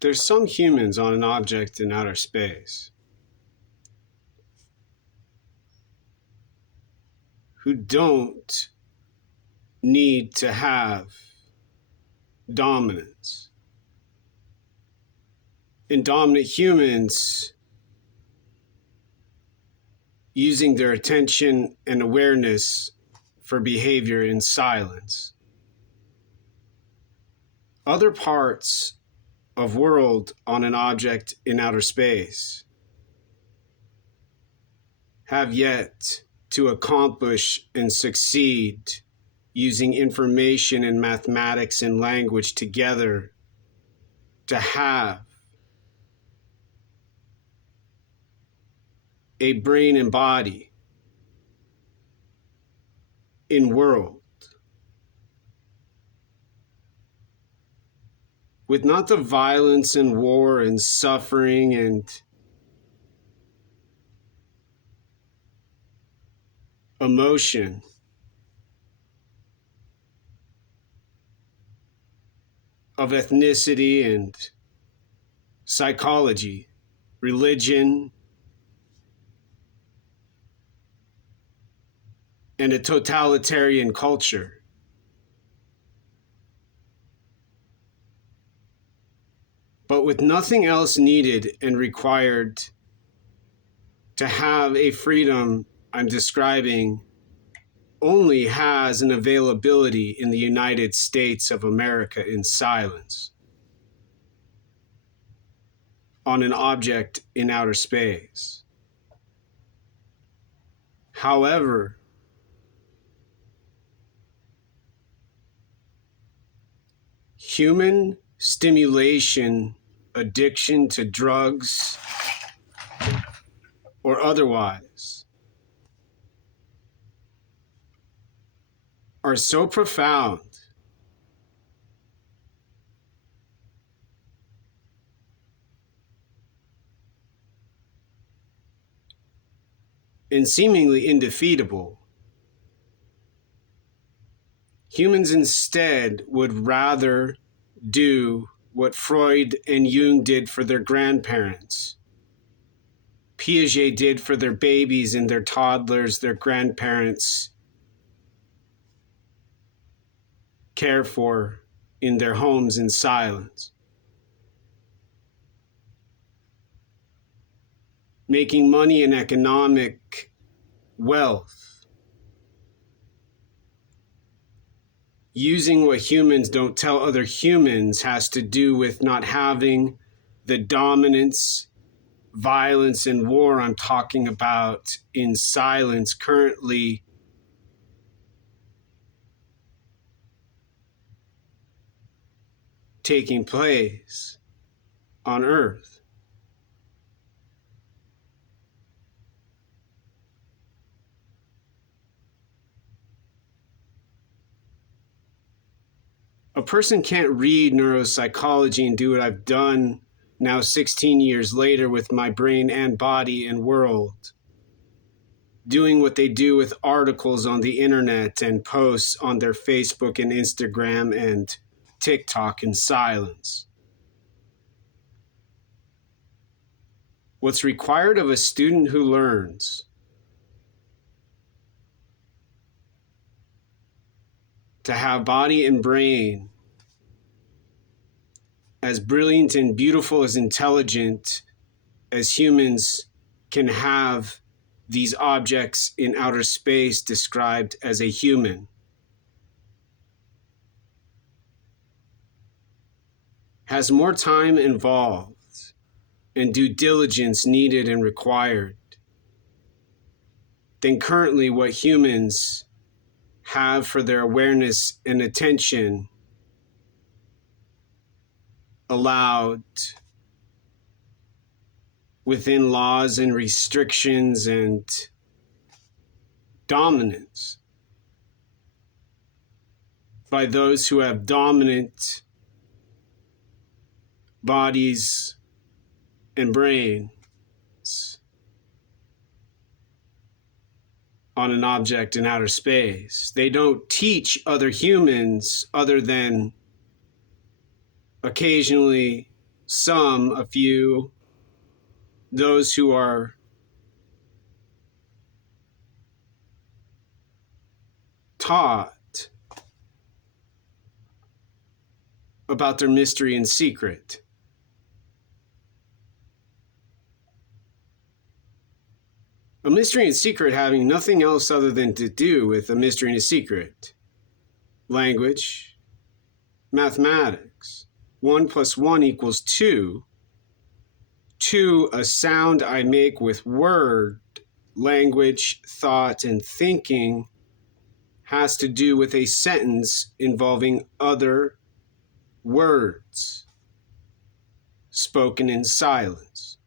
There's some humans on an object in outer space who don't need to have dominance. And dominant humans using their attention and awareness for behavior in silence. Other parts of world on an object in outer space have yet to accomplish and succeed using information and mathematics and language together to have a brain and body in world with not the violence and war and suffering and emotion of ethnicity and psychology, religion, and a totalitarian culture. But with nothing else needed and required to have a freedom I'm describing only has an availability in the United States of America in silence on an object in outer space. However, human stimulation, addiction to drugs or otherwise, are so profound and seemingly indefeatable. Humans instead would rather do what Freud and Jung did for their grandparents, Piaget did for their babies and their toddlers, their grandparents care for in their homes in silence. Making money and economic wealth. Using what humans don't tell other humans has to do with not having the dominance, violence, and war I'm talking about in silence currently taking place on Earth. A person can't read neuropsychology and do what I've done now 16 years later with my brain and body and world, doing what they do with articles on the internet and posts on their Facebook and Instagram and TikTok in silence. What's required of a student who learns to have body and brain as brilliant and beautiful, as intelligent as humans can have these objects in outer space described as a human, has more time involved and due diligence needed and required than currently what humans have for their awareness and attention allowed within laws and restrictions and dominance by those who have dominant bodies and brains on an object in outer space. They don't teach other humans other than occasionally a few, those who are taught about their mystery and secret. A mystery and secret having nothing else other than to do with a mystery and a secret. Language, mathematics. 1 + 1 = 2. 2, a sound I make with word, language, thought, and thinking, has to do with a sentence involving other words spoken in silence.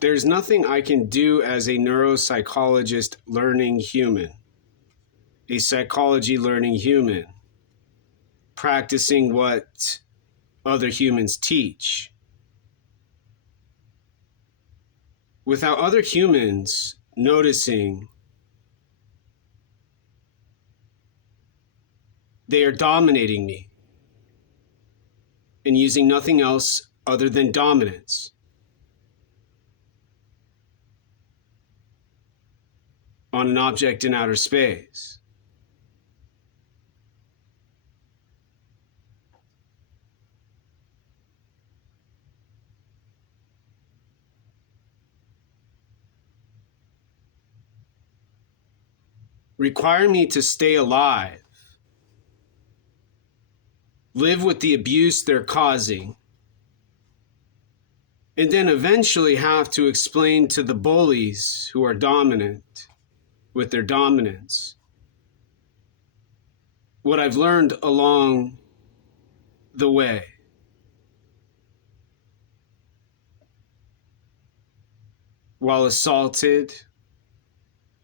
There's nothing I can do as a neuropsychologist learning human, a psychology learning human, practicing what other humans teach, without other humans noticing they are dominating me and using nothing else other than dominance on an object in outer space. Require me to stay alive, live with the abuse they're causing, and then eventually have to explain to the bullies who are dominant with their dominance what I've learned along the way. While assaulted,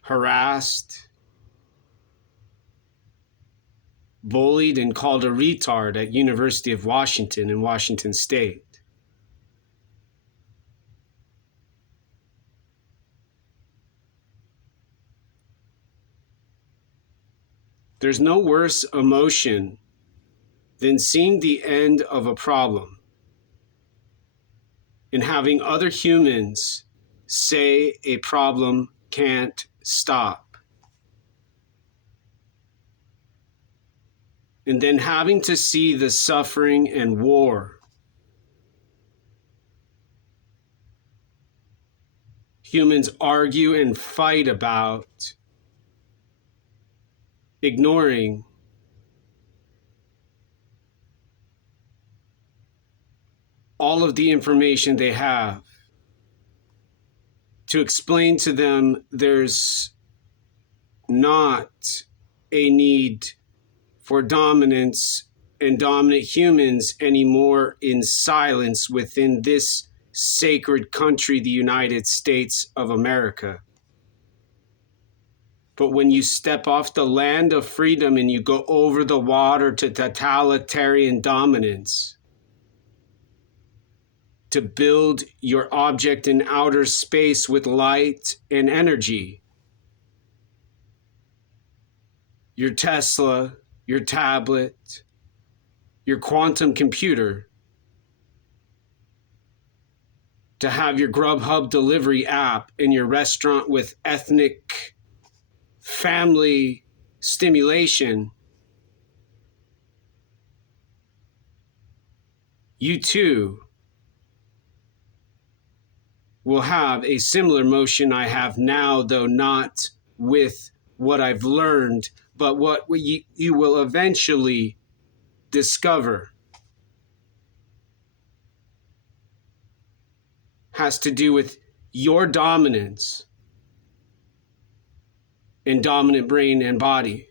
harassed, bullied, and called a retard at University of Washington in Washington State. There's no worse emotion than seeing the end of a problem and having other humans say a problem can't stop. And then having to see the suffering and war. Humans argue and fight about, ignoring all of the information they have to explain to them there's not a need for dominance and dominant humans anymore in silence within this sacred country, the United States of America. But when you step off the land of freedom and you go over the water to totalitarian dominance, to build your object in outer space with light and energy, your Tesla, your tablet, your quantum computer, to have your Grubhub delivery app in your restaurant with ethnic family stimulation, you too will have a similar motion I have now, though not with what I've learned, but what you will eventually discover has to do with your dominance and dominant brain and body.